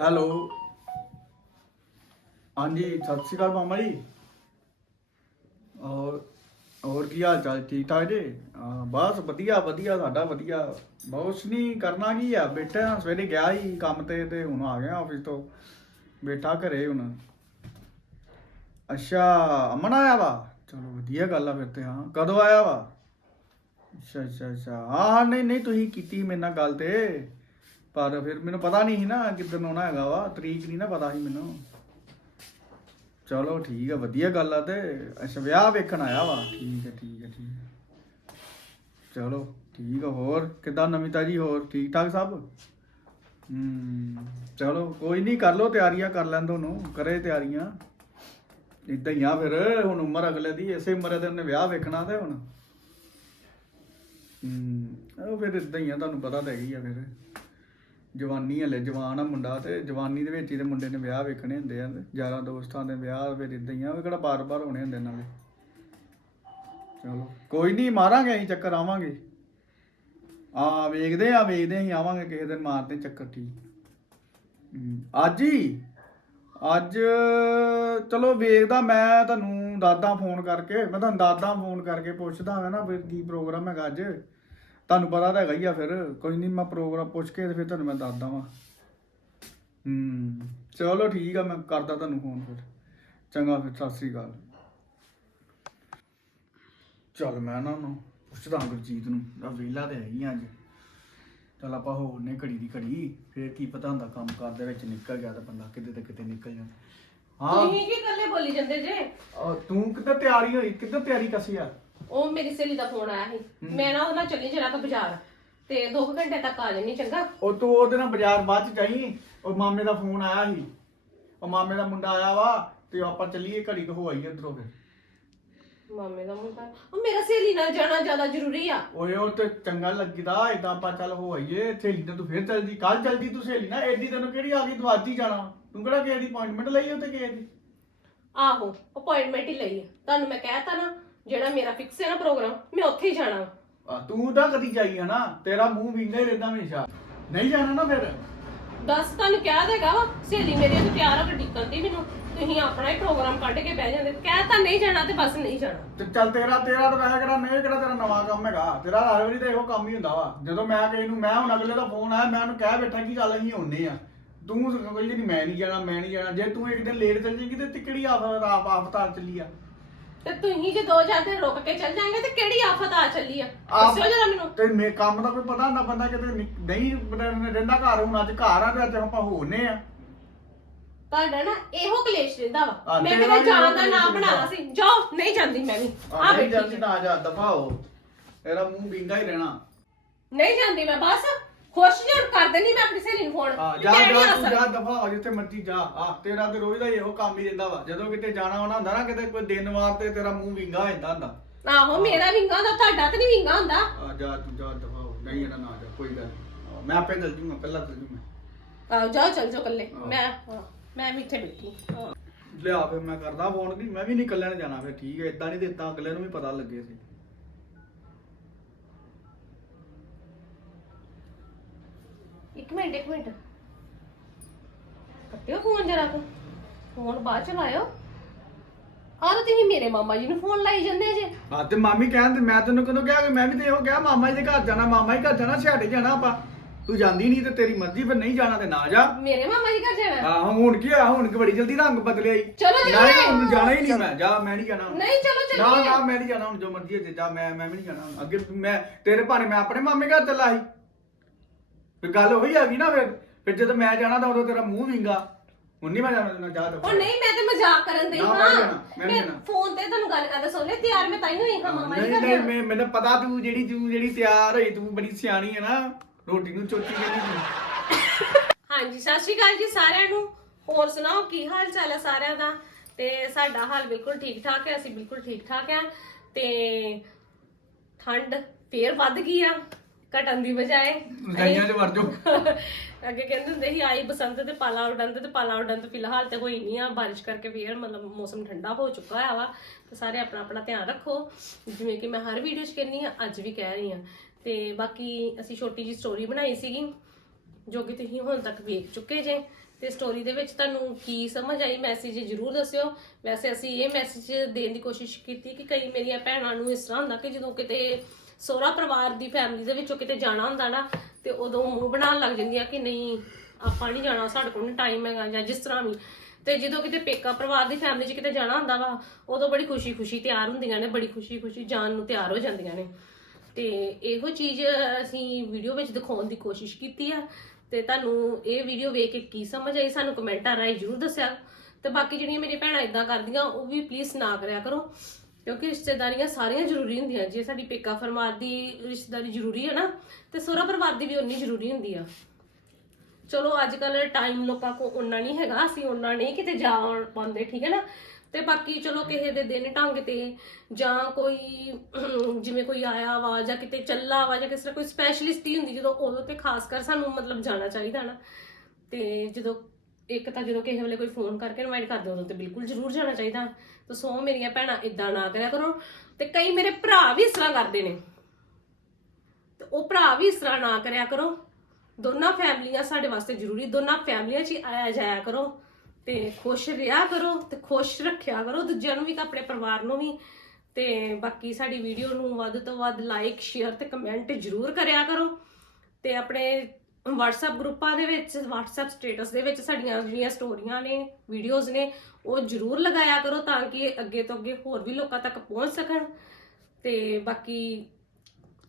Hello. ਹਾਂਜੀ, ਸਤਿ ਸ਼੍ਰੀ ਅਕਾਲ ਮਾਮਾ ਜੀ। ਔਰ, ਹੋਰ ਕੀ ਹਾਲ ਚਾਲ? ਠੀਕ ਠਾਕ ਜੀ? ਬਸ ਵਧੀਆ ਵਧੀਆ, ਸਾਡਾ ਵਧੀਆ। ਬਹੁਤ ਨਹੀਂ ਕਰਨਾ ਕੀ ਆ? ਬੈਠਾ ਸਵੇਰੇ ਗਿਆ ਹੀ ਕੰਮ ਤੇ ਤੇ ਹੁਣ ਆ ਗਿਆ ਆਫਿਸ ਤੋਂ। ਬੈਠਾ ਘਰੇ ਹੁਣ। ਅੱਛਾ, ਅਮਨ ਆਇਆ ਵਾ? ਚਲੋ ਵਧੀਆ ਗੱਲ ਆ ਫਿਰ ਤੇ, ਹਾਂ। ਕਦੋਂ ਆਇਆ ਵਾ? ਅੱਛਾ ਅੱਛਾ ਅੱਛਾ। ਹਾਂ ਹਾਂ, ਨਹੀਂ ਨਹੀਂ, ਤੁਸੀਂ ਕੀਤੀ ਮੇਰੇ ਨਾਲ ਗੱਲ ਤੇ। ਪਰ ਫਿਰ ਮੈਨੂੰ ਪਤਾ ਨਹੀਂ ਸੀ ਨਾ ਕਿੱਦਣ ਆਉਣਾ ਹੈਗਾ ਵਾ ਤਰੀਕ ਨਹੀਂ ਨਾ ਪਤਾ ਸੀ ਮੈਨੂੰ। ਚਲੋ ਠੀਕ ਆ ਵਧੀਆ ਗੱਲ ਆ ਤੇ ਅੱਛਾ ਵਿਆਹ ਵੇਖਣ ਆਇਆ ਵਾ। ਠੀਕ ਹੈ ਠੀਕ ਹੈ ਠੀਕ ਹੈ ਚਲੋ ਠੀਕ ਆ ਹੋਰ ਕਿੱਦਾਂ ਨਵੀਂ ਤਾਜੀ ਹੋਰ ਠੀਕ ਠਾਕ ਸਭ? ਹੂੰ। ਚਲੋ ਕੋਈ ਨਹੀਂ ਕਰ ਲੋ ਤਿਆਰੀਆਂ ਕਰ ਲੈਣ ਦੋਨੋਂ ਕਰੇ ਤਿਆਰੀਆਂ। ਇਦਾਂ ਹੀ ਆ ਫਿਰ ਹੁਣ ਉਮਰ ਅਗਲੇ ਦੀ ਇਸੇ ਉਮਰ ਦੇ ਉਹਨੇ ਵਿਆਹ ਵੇਖਣਾ ਤੇ ਹੁਣ। ਹੂੰ ਉਹ ਫਿਰ ਇਦਾਂ ਹੀ ਆ ਤੁਹਾਨੂੰ ਪਤਾ ਤਾਂ ਹੈਗੀ ਆ ਫਿਰ। ਜਵਾਨੀ ਹਲੇ, ਜਵਾਨ ਆ ਮੁੰਡਾ ਤੇ ਜਵਾਨੀ ਦੇ ਵਿੱਚ ਹੀ ਤੇ ਮੁੰਡੇ ਨੇ ਵਿਆਹ ਵੇਖਣੇ ਹੁੰਦੇ ਆ, ਯਾਰਾਂ ਦੋਸਤਾਂ ਦੇ ਵਿਆਹ ਫਿਰ ਇਦਾਂ ਹੀ ਆ ਉਹ ਕਿਹੜਾ ਬਾਰ-ਬਾਰ ਹੋਣੇ ਹੁੰਦੇ ਨਾਲੇ ਚਲੋ, ਕੋਈ ਨਹੀਂ ਮਾਰਾਂਗੇ ਅਸੀਂ ਚੱਕਰ, ਆਵਾਂਗੇ। ਆ ਵੇਖਦੇ ਆ, ਵੇਖਦੇ ਅਸੀਂ ਆਵਾਂਗੇ ਕਿਸੇ ਦਿਨ, ਮਾਰਦੇ ਚੱਕਰ ਠੀਕ। ਅੱਜ ਹੀ? ਅੱਜ, ਚਲੋ ਵੇਖਦਾ, ਮੈਂ ਤੁਹਾਨੂੰ ਦਾਦਾ ਫੋਨ ਕਰਕੇ, ਮੈਂ ਤੁਹਾਨੂੰ ਦਾਦਾ ਫੋਨ ਕਰਕੇ ਪੁੱਛਦਾ ਹਾਂ ਨਾ ਫਿਰ ਕੀ ਪ੍ਰੋਗਰਾਮ ਹੈਗਾ ਅੱਜ। ਤੁਹਾਨੂੰ ਪਤਾ ਤਾਂ ਹੈਗਾ ਹੀ ਆ ਫਿਰ ਕੋਈ ਨਹੀਂ ਮੈਂ ਪ੍ਰੋਗਰਾਮ ਪੁੱਛ ਕੇ ਤੇ ਫਿਰ ਤੁਹਾਨੂੰ ਮੈਂ ਦੱਸਦਾ ਵਾਂ ਹੂੰ ਚਲੋ ਠੀਕ ਆ ਮੈਂ ਕਰਦਾ ਤੁਹਾਨੂੰ ਫੋਨ ਫਿਰ। ਚੰਗਾ ਫਿਰ ਸਤਿ ਸ੍ਰੀ ਅਕਾਲ। ਚਲ ਮੈਂ ਨਾ ਉਹਨੂੰ ਪੁੱਛਦਾ ਗੁਰਜੀਤ ਨੂੰ ਆ ਵਿਹਲਾ ਤੇ ਹੈਗੀ ਆ ਅੱਜ। ਚਲ ਆਪਾਂ ਹੋਰ ਨੇ ਘੜੀ ਦੀ ਘੜੀ ਫੇਰ ਕੀ ਪਤਾ ਹੁੰਦਾ ਕੰਮ ਕਾਰ ਦੇ ਵਿੱਚ ਨਿਕਲ ਗਿਆ ਤਾਂ ਬੰਦਾ ਕਿਤੇ ਤੇ ਕਿਤੇ ਨਿਕਲ ਜਾਂਦਾ। ਹਾਂ। ਤੁਸੀਂ ਕੀ ਗੱਲੇ ਬੋਲੀ ਜਾਂਦੇ ਜੇ? ਅਹ ਤੂੰ ਕਿੱਧਰ ਤਿਆਰੀ ਹੋਈ? ਕਿੱਧਰ ਤਿਆਰੀ ਕਸੀ ਆ? ਉਹ ਮੇਰੀ ਸਹੇਲੀ ਦਾ ਫੋਨ ਆਇਆ ਸੀ। ਮੈਂ ਨਾ ਉਹਦੇ ਨਾਲ ਚੱਲੀ ਜਰਾ ਤਾਂ ਬਾਜ਼ਾਰ। ਤੇ 2 ਘੰਟੇ ਤੱਕ ਆ ਜਾਣੀ ਚੰਗਾ? ਉਹ ਤੂੰ ਉਹਦੇ ਨਾਲ ਬਾਜ਼ਾਰ ਬਾਅਦ ਚ ਜਾਈ। ਉਹ ਮਾਮੇ ਦਾ ਫੋਨ ਆਇਆ ਸੀ। ਉਹ ਮਾਮੇ ਦਾ ਮੁੰਡਾ ਆਇਆ ਵਾ ਤੇ ਆਪਾਂ ਚੱਲੀਏ ਘੜੀ ਤੋਂ ਹੋ ਆਈਏ ਉਧਰੋਂ ਫਿਰ। ਮਾਮੇ ਦਾ ਮੁੰਡਾ? ਉਹ ਮੇਰਾ ਸਹੇਲੀ ਨਾਲ ਜਾਣਾ ਜ਼ਿਆਦਾ ਜ਼ਰੂਰੀ ਆ। ਓਏ ਉਹ ਤੇ ਚੰਗਾ ਲੱਗਦਾ ਏਦਾਂ ਆਪਾਂ ਚੱਲ ਹੋ ਆਈਏ। ਸਹੇਲੀ ਤਾਂ ਤੂੰ ਫਿਰ ਚੱਲਦੀ ਕੱਲ ਚੱਲਦੀ ਤੂੰ ਸਹੇਲੀ ਨਾ ਐਡੀ ਤੈਨੂੰ ਕਿਹੜੀ ਆ ਗਈ ਤੂੰ ਅੱਜ ਹੀ ਜਾਣਾ? ਤੂੰ ਕਿਹੜਾ ਕਿਸੇ ਦੀ ਅਪਾਇੰਟਮੈਂਟ ਲਈ ਉੱਤੇ ਕਿਸੇ ਦੀ? ਆਹੋ ਅਪਾਇੰਟਮੈਂਟ ਹੀ ਲਈ ਆ। ਤੁਹਾਨੂੰ ਮੈਂ ਕਹਿਤਾ ਨਾ ਜਿਹੜਾ ਮੇਰਾ ਫਿਕਸ ਹੈ ਨਾ ਪ੍ਰੋਗਰਾਮ ਮੈਂ ਉੱਥੇ ਹੀ ਜਾਣਾ। ਆ, ਤੂੰ ਤਾਂ ਕਦੀ ਜਾਈ ਹੈ ਨਾ ਤੇਰਾ ਮੂੰਹ ਵਿੰਗਾ ਹੀ ਰਹਿੰਦਾ ਹਮੇਸ਼ਾ। ਨਹੀਂ ਜਾਣਾ ਨਾ ਫਿਰ? ਦੱਸ ਤੁਹਾਨੂੰ ਕਿਹਾ ਦੇਗਾ ਵਾ ਸਹੇਲੀ ਮੇਰੀ ਉੱਥੇ ਤਿਆਰ ਹੋ ਕੇ ਡਿੱਕਣ ਦੀ ਮੈਨੂੰ। ਤੁਸੀਂ ਆਪਣਾ ਹੀ ਪ੍ਰੋਗਰਾਮ ਕੱਢ ਕੇ ਬਹਿ ਜਾਂਦੇ। ਕਹਿਤਾ ਨਹੀਂ ਜਾਣਾ ਤੇ ਬਸ ਨਹੀਂ ਜਾਣਾ। ਤੇ ਚੱਲ ਤੇਰਾ ਤੇਰਾ ਤਾਂ ਵੈਸੇ ਕਿਹੜਾ ਨਹੀਂ ਕਿਹੜਾ ਤੇਰਾ ਨਵਾਂ ਕੰਮ ਹੈਗਾ? ਤੇਰਾ ਹਰ ਵਾਰੀ ਤਾਂ ਇਹੋ ਕੰਮ ਹੀ ਹੁੰਦਾ ਵਾ। ਜਦੋਂ ਮੈਂ ਕਿਸੇ ਨੂੰ ਮੈਂ ਹੁਣ ਅਗਲੇ ਦਾ ਫੋਨ ਆਇਆ ਮੈਂ ਉਹਨੂੰ ਕਹਿ ਬੈਠਾ ਕਿ ਚੱਲ ਅਸੀਂ ਹੁੰਨੇ ਆ। ਤੂੰ ਕਹਿੰਦੀ ਨਹੀਂ ਮੈਂ ਨਹੀਂ ਜਾਣਾ ਮੈਂ ਨਹੀਂ ਜਾਣਾ। ਜੇ ਤੂੰ ਇੱਕ ਦਿਨ ਲੇਟ ਚੱਲ ਜਾਏਗੀ ਤੇ ਤਿਕੜੀ ਆਫਤ ਆਪ ਆਫਤਾਰ ਚੱਲੀ ਆ। ਤੇ ਤੁਸੀਂ ਜੇ ਦੋ ਚਾਰ ਦਿਨ ਰੁਕ ਕੇ ਚੱਲ ਜਾਓਗੇ ਤੇ ਕਿਹੜੀ ਆਫਤ ਆ ਚੱਲੀ ਆ? ਆਪ- ਦੱਸਿਓ ਜਰਾ ਮੈਨੂੰ। ਤੇ ਮੇ ਕੰਮ ਦਾ ਕੋਈ ਪਤਾ ਹੁੰਦਾ ਬੰਦਾ ਕਿਤੇ ਨਿ- ਨਹੀਂ ਰ- ਰਹਿੰਦਾ ਘਰ ਹੁਣ ਅੱਜ ਘਰ ਆ ਤੇ ਅੱਜ ਆਪਾਂ ਹੋਣੇ ਆ। ਤੁਹਾਡਾ ਨਾ ਇਹੋ ਕਲੇਸ਼ ਰਹਿੰਦਾ ਵਾ। ਹਾਂ, ਮੈਂ ਤੇਰਾ ਵੀ ਜਾਣ ਇਹੋ ਦਾ ਕਲੇਸ਼ ਨਾਮ ਬਣਾਣਾ ਰਹਿੰਦਾ। ਸੀ। ਜਾਓ ਨਹੀਂ ਜਾਂਦੀ ਮੈਂ ਵੀ। ਆ ਆ ਨਹੀਂ ਬੈਠੀ ਜਾਂਦੀ ਜੀ। ਨਾ ਜਾ ਹੋ। ਤੇਰਾ ਮੂੰਹ ਵਿੰਗਾ ਹੀ ਰਹਿਣਾ। ਨਹੀਂ ਜਾਂਦੀ ਮੈਂ ਬਸ। ਖੁਸ਼ ਜਣ ਕਰ ਦੇਣੀ ਮੈਂ ਆਪਣੀ ਸਹੇਲੀ ਨੂੰ ਫੋਨ ਹਾਂ ਜਾ ਮੈਂ ਨਹੀਂ ਜਾ ਆ ਤੂੰ ਜਾ ਸਕਦੀ। ਦਫਾ ਹੋ ਜਿੱਥੇ ਮਰਜ਼ੀ ਜਾ। ਆ ਤੇਰਾ ਤੇ ਰੋਜ਼ ਦਾ ਹੀ ਇਹੋ ਕੰਮ ਹੀ ਰਹਿੰਦਾ ਵਾ। ਜਦੋਂ ਕਿਤੇ ਜਾਣਾ ਹੋਣਾ ਹੁੰਦਾ ਨਾ ਕਿਤੇ ਕੋਈ ਦਿਨ ਵਾਰ ਤੇ ਤੇਰਾ ਮੂੰਹ ਵਿੰਗਾ ਹੋ ਜਾਂਦਾ ਹੁੰਦਾ। ਆਹੋ ਮੇਰਾ ਵਿੰਗਾ ਹੁੰਦਾ ਤੁਹਾਡਾ ਤਾਂ ਨਹੀਂ ਵਿੰਗਾ ਹੁੰਦਾ। ਆ ਜਾ ਤੂੰ ਜਾ ਦਫਾ ਹੋ। ਨਹੀਂ ਇਹਨਾਂ ਨਾ ਜਾ ਕੋਈ ਗੱਲ ਨੀ। ਮੈਂ ਆਪੇ ਚੱਲ ਜੂਗਾ ਪਹਿਲਾਂ ਚੱਲ ਜੂ ਮੈਂ ਆਹੋ ਜਾਓ ਚੱਲ ਜਾਓ ਇਕੱਲੇ। ਹਾਂ। ਮੈਂ ਹਾਂ, ਮੈਂ ਵੀ ਇੱਥੇ ਬੈਠੀ ਹਾਂ। ਲਿਆ ਫਿਰ ਮੈਂ ਕਰਦਾ ਫੋਨ ਦੀ ਮੈਂ ਵੀ ਨਹੀਂ ਇਕੱਲੇ ਨੇ ਜਾਣਾ ਫਿਰ ਠੀਕ ਹੈ ਇਦਾਂ ਨਹੀਂ ਦਿੱਤਾ ਅਗਲੇ ਨੂੰ ਵੀ ਪਤਾ ਲੱਗੇ ਸੀ। ਇੱਕ ਮਿੰਟ ਇੱਕ ਮਿੰਟ। ਕੱਟਿਓ ਫੋਨ ਜਰਾ ਕੁ। ਫੋਨ ਬਾਅਦ ਚ ਲਾਇਓ। ਆਹ ਤਾਂ ਤੁਸੀਂ ਮੇਰੇ ਮਾਮਾ ਜੀ ਨੂੰ ਫੋਨ ਲਾਈ ਜਾਂਦੇ ਜੇ। ਹਾਂ ਤੇ ਮਾਮੀ ਕਹਿੰਦੇ ਮੈਂ ਤੈਨੂੰ ਕਦੋਂ ਕਿਹਾ ਕਿ ਮੈਂ ਵੀ ਤੇ ਇਹੋ ਕਿਹਾ ਮਾਮਾ ਜੀ ਦੇ ਘਰ ਜਾਣਾ ਮਾਮਾ ਜੀ ਘਰ ਜਾਣਾ ਛੱਡ ਜਾਣਾ ਆਪਾਂ। ਤੂੰ ਜਾਂਦੀ ਨਹੀਂ ਤੇ ਤੇਰੀ ਮਰਜ਼ੀ ਫਿਰ ਨਹੀਂ ਜਾਣਾ ਤੇ ਨਾ ਜਾ। ਮੇਰੇ ਮਾਮਾ ਜੀ ਘਰ ਜਾਣਾ ਹਾਂ? ਹੁਣ ਕੀ ਆ ਹੁਣ ਕਿ ਬੜੀ ਜਲਦੀ ਰੰਗ ਬਦਲਿਆ ਈ ਚਲੋ ਜੀ। ਨਹੀਂ ਹੁਣ ਜਾਣਾ ਹੀ ਨਹੀਂ ਮੈਂ। ਜਾ ਮੈਂ ਨਹੀਂ ਜਾਣਾ ਹੁਣ। ਨਹੀਂ ਚਲੋ ਨਾ ਚੱਲੀਏ। ਨਾ ਮੈਂ ਨਹੀਂ ਜਾਣਾ ਹੁਣ ਜੋ ਮਰਜ਼ੀ ਹੋ ਜੇ ਜਾ ਮੈਂ ਮੈਂ ਵੀ ਨਹੀਂ ਜਾਣਾ ਹੁਣ। ਅੱਗੇ ਮੈਂ ਤੇਰੇ ਭਾਣੇ ਮੈਂ ਆਪਣੇ ਮਾਮੇ ਘਰ ਚੱਲਾ ਸੀ ਫਿਰ ਗੱਲ ਉਹੀ ਆ ਗਈ ਨਾ ਫਿਰ ਫਿਰ ਜਦੋਂ ਮੈਂ ਜਾਣਾ ਤਾਂ ਉਦੋਂ ਤੇਰਾ ਮੂੰਹ ਵਿੰਗਾ। ਹੁਣ ਨਹੀਂ ਮੈਂ ਜਾਣਾ ਨਾ ਜਾ ਉਹ ਨਹੀਂ ਮੈਂ ਤੇ ਮਜ਼ਾਕ ਕਰਨ ਨਾ, ਹਾਂ। ਮੈਂ ਜਾਣਾ, ਮੈਂ ਜਾਣਾ। ਫੋਨ ਤੇ ਤੁਹਾਨੂੰ ਗੱਲ ਕਰਦੇ ਸੁਣ ਤਿਆਰ ਮੈਂ ਤਾਈ ਹੋਈ ਹਾਂ ਮਾਮਾ ਨਹੀਂ ਨਹੀਂ ਜਾਣਾ। ਮੈਂ- ਮੈਨੂੰ ਪਤਾ ਤੂੰ ਜਿਹੜੀ ਤੂੰ ਜਿਹੜੀ ਤਿਆਰ ਹੋਈ ਤੂੰ ਬੜੀ ਸਿਆਣੀ ਹੈ ਨਾ ਰੋਟੀ ਨੂੰ ਚੋਚੀ ਕਹਿੰਦੀ ਤੂੰ ਹਾਂਜੀ ਸਤਿ ਸ਼੍ਰੀ ਅਕਾਲ ਜੀ ਸਾਰਿਆਂ ਨੂੰ। ਹੋਰ ਸੁਣਾਓ ਕੀ ਹਾਲ ਚਾਲ ਹੈ ਸਾਰਿਆਂ ਦਾ? ਤੇ ਸਾਡਾ ਹਾਲ ਬਿਲਕੁਲ ਠੀਕ ਠਾਕ ਹੈ ਅਸੀਂ ਬਿਲਕੁਲ ਠੀਕ ਠਾਕ ਆ ਤੇ ਠੰਡ ਫੇਰ ਵੱਧ ਗਈ ਆ। ਘਟਣ ਦੀ ਬਜਾਏ। ਗਾਈਆਂ 'ਚ ਵਰ ਜਾਓ ਅੱਗੇ ਕਹਿੰਦੇ ਹੁੰਦੇ ਸੀ ਆਈ ਬਸੰਤ ਤੇ ਪਾਲਾ ਉਡੰਤ ਤੇ ਪਾਲਾ ਉਡੰਤ ਫਿਲਹਾਲ ਤੇ ਹੋਈ ਨਹੀਂ ਆ। ਬਾਰਿਸ਼ ਕਰਕੇ ਫੇਰ ਮਤਲਬ ਮੌਸਮ ਠੰਡਾ ਹੋ ਚੁੱਕਾ ਆ ਵਾ। ਤੇ ਸਾਰੇ ਆਪਣਾ ਆਪਣਾ ਧਿਆਨ ਰੱਖੋ। ਜਿਵੇਂ ਕਿ ਮੈਂ ਹਰ ਵੀਡੀਓ 'ਚ ਕਹਿੰਨੀ ਆ ਅੱਜ ਵੀ ਕਹਿ ਰਹੀ ਆ ਤੇ ਬਾਕੀ ਅਸੀਂ ਛੋਟੀ ਜੀ ਸਟੋਰੀ ਬਣਾਈ ਸੀਗੀ ਜੋ ਕਿ ਤੁਸੀਂ ਹੁਣ ਤੱਕ ਵੇਖ ਚੁੱਕੇ ਜੇ। ਤੇ ਸਟੋਰੀ ਦੇ ਵਿੱਚ ਤੁਹਾਨੂੰ ਕੀ ਸਮਝ ਆਈ ਮੈਸੇਜ ਜਰੂਰ ਦੱਸਿਓ। ਵੈਸੇ ਅਸੀਂ ਇਹ ਮੈਸੇਜ ਦੇਣ ਦੀ ਕੋਸ਼ਿਸ਼ ਕੀਤੀ ਕਿ ਕਈ ਮੇਰੀਆਂ ਭੈਣਾਂ ਨੂੰ ਇਸ ਤਰ੍ਹਾਂ ਹੁੰਦਾ ਕਿ ਜਦੋਂ ਕਿਤੇ ਸੋਹਰਾ ਪਰਿਵਾਰ ਦੀ ਫੈਮਿਲੀ ਦੇ ਵਿੱਚੋਂ ਕਿਤੇ ਜਾਣਾ ਹੁੰਦਾ ਨਾ, ਤੇ ਉਦੋਂ ਮੂੰਹ ਬਣਾਉਣ ਲੱਗ ਜਾਂਦੀਆਂ ਕਿ ਨਹੀਂ, ਆਪਾਂ ਨਹੀਂ ਜਾਣਾ, ਸਾਡੇ ਕੋਲ ਨਹੀਂ ਟਾਈਮ ਹੈਗਾ ਜਾਂ ਜਿਸ ਤਰ੍ਹਾਂ ਵੀ। ਤੇ ਜਦੋਂ ਕਿਤੇ ਪੇਕਾ ਪਰਿਵਾਰ ਦੀ ਫੈਮਿਲੀ 'ਚ ਕਿਤੇ ਜਾਣਾ ਹੁੰਦਾ ਵਾ, ਉਦੋਂ ਬੜੀ ਖੁਸ਼ੀ-ਖੁਸ਼ੀ ਤਿਆਰ ਹੁੰਦੀਆਂ ਨੇ, ਬੜੀ ਖੁਸ਼ੀ-ਖੁਸ਼ੀ ਜਾਣ ਨੂੰ ਤਿਆਰ ਹੋ ਜਾਂਦੀਆਂ ਨੇ। ਤੇ ਇਹੋ ਚੀਜ਼ ਅਸੀਂ ਵੀਡੀਓ ਵਿੱਚ ਦਿਖਾਉਣ ਦੀ ਕੋਸ਼ਿਸ਼ ਕੀਤੀ ਆ। ਤੇ ਤੁਹਾਨੂੰ ਇਹ ਵੀਡੀਓ ਵੇਖ ਕੇ ਕੀ ਸਮਝ ਆਈ? ਸਾਨੂੰ ਕਮੈਂਟਾਂ ਰਾਹੀਂ ਜਰੂਰ ਦੱਸਿਆ। ਤੇ ਬਾਕੀ ਜਿਹੜੀਆਂ ਮੇਰੀਆਂ ਭੈਣਾਂ ਇਦਾਂ ਕਰਦੀਆਂ, ਉਹ ਵੀ ਪਲੀਜ਼ ਨਾ ਕਰਿਆ ਕਰੋ। ਕਿਉਂਕਿ ਰਿਸ਼ਤੇਦਾਰੀਆਂ ਸਾਰੀਆਂ ਜ਼ਰੂਰੀ ਹੁੰਦੀਆਂ। ਜੇ ਸਾਡੀ ਪੇਕਾ ਫਰਮਾਰ ਦੀ ਰਿਸ਼ਤੇਦਾਰੀ ਜ਼ਰੂਰੀ ਹੈ ਨਾ, ਤੇ ਸਹੁਰਾ ਪਰਿਵਾਰ ਦੀ ਵੀ ਉਨੀ ਜ਼ਰੂਰੀ ਹੁੰਦੀ ਆ। ਚਲੋ ਅੱਜ ਕੱਲ ਟਾਈਮ ਲੋਕਾਂ ਕੋ ਉਨਾ ਨਹੀਂ ਹੈਗਾ, ਅਸੀਂ ਉਨਾ ਨਹੀਂ ਕਿਤੇ ਜਾ ਪਾਉਂਦੇ, ਠੀਕ ਹੈ ਨਾ? ਤੇ ਬਾਕੀ ਚਲੋ, ਕਿਸੇ ਦੇ ਦਿਨ ਢੰਗ ਤੇ ਜਾਂ ਕੋਈ, ਜਿਵੇਂ ਕੋਈ ਆਇਆ ਵਾ ਜਾਂ ਕਿਤੇ ਚੱਲਾ ਵਾ ਜਾਂ ਕਿਸੇ ਦਾ ਕੋਈ ਸਪੈਸ਼ਲਿਸਟ ਹੀ ਹੁੰਦੀ, ਜਦੋਂ ਉਦੋਂ ਤੇ ਖਾਸ ਕਰ ਸਾਨੂੰ ਮਤਲਬ ਜਾਣਾ ਚਾਹੀਦਾ ਨਾ। ਤੇ ਜਦੋਂ ਇੱਕ ਤਾਂ ਜਦੋਂ ਕਿਸੇ ਵੇਲੇ ਕੋਈ ਫੋਨ ਕਰਕੇ ਇਨਵਾਈਟ ਕਰਦੇ ਉਦੋਂ ਤੇ ਬਿਲਕੁਲ ਜ਼ਰੂਰ ਜਾਣਾ ਚਾਹੀਦਾ। ਤਾਂ ਸੋ ਮੇਰੀਆਂ ਭੈਣਾਂ ਇਦਾਂ ਨਾ ਕਰਿਆ ਕਰੋ। ਤੇ ਕਈ ਮੇਰੇ ਭਰਾ ਵੀ ਇਸ ਤਰ੍ਹਾਂ ਕਰਦੇ ਨੇ। ਤੇ ਉਹ ਭਰਾ ਵੀ ਇਸ ਤਰ੍ਹਾਂ ਨਾ ਕਰਿਆ ਕਰੋ। ਦੋਨਾਂ ਫੈਮਲੀਆਂ ਸਾਡੇ ਵਾਸਤੇ ਜ਼ਰੂਰੀ, ਦੋਨਾਂ ਫੈਮਲੀਆਂ 'ਚ ਹੀ ਆਇਆ ਜਾਇਆ ਕਰੋ। ਤੇ ਖੁਸ਼ ਰਿਹਾ ਕਰੋ ਤੇ ਖੁਸ਼ ਰੱਖਿਆ ਕਰੋ। ਦੂਜਿਆਂ ਨੂੰ ਵੀ ਤੇ ਆਪਣੇ ਪਰਿਵਾਰ ਨੂੰ ਵੀ। ਤੇ ਬਾਕੀ ਸਾਡੀ ਵੀਡੀਓ ਨੂੰ ਵੱਧ ਤੋਂ ਵੱਧ ਲਾਈਕ ਸ਼ੇਅਰ ਤੇ ਕਮੈਂਟ ਜ਼ਰੂਰ ਕਰਿਆ ਕਰੋ। ਤੇ ਆਪਣੇ WhatsApp ਗਰੁੱਪਾਂ ਦੇ ਵਿੱਚ, WhatsApp ਸਟੇਟਸ ਦੇ ਵਿੱਚ ਸਾਡੀਆਂ ਜਿਹੜੀਆਂ ਸਟੋਰੀਆਂ ਨੇ ਵੀਡੀਓਜ਼ ਨੇ, ਉਹ ਜ਼ਰੂਰ ਲਗਾਇਆ ਕਰੋ ਤਾਂ ਕਿ ਅੱਗੇ ਤੋਂ ਅੱਗੇ ਹੋਰ ਵੀ ਲੋਕਾਂ ਤੱਕ ਪਹੁੰਚ ਸਕਣ। ਤੇ ਬਾਕੀ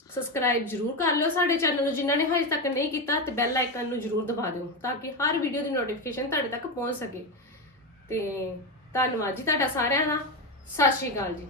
ਸਬਸਕ੍ਰਾਈਬ ਜਰੂਰ ਕਰ ਲਿਓ ਸਾਡੇ ਚੈਨਲ ਨੂੰ, ਜਿਨ੍ਹਾਂ ਨੇ ਹਜੇ ਤੱਕ ਨਹੀਂ ਕੀਤਾ ਤੇ ਬੈਲ ਆਈਕਨ ਨੂੰ ਜਰੂਰ ਦਬਾ ਦਿਓ ਤਾਂ ਕਿ ਹਰ ਵੀਡੀਓ ਦੀ ਨੋਟੀਫਿਕੇਸ਼ਨ ਤੁਹਾਡੇ ਤੱਕ ਪਹੁੰਚ ਸਕੇ। ਤੇ ਧੰਨਵਾਦ ਜੀ ਤੁਹਾਡਾ ਸਾਰਿਆਂ ਦਾ। ਸਤਿ ਸ਼੍ਰੀ ਅਕਾਲ ਜੀ।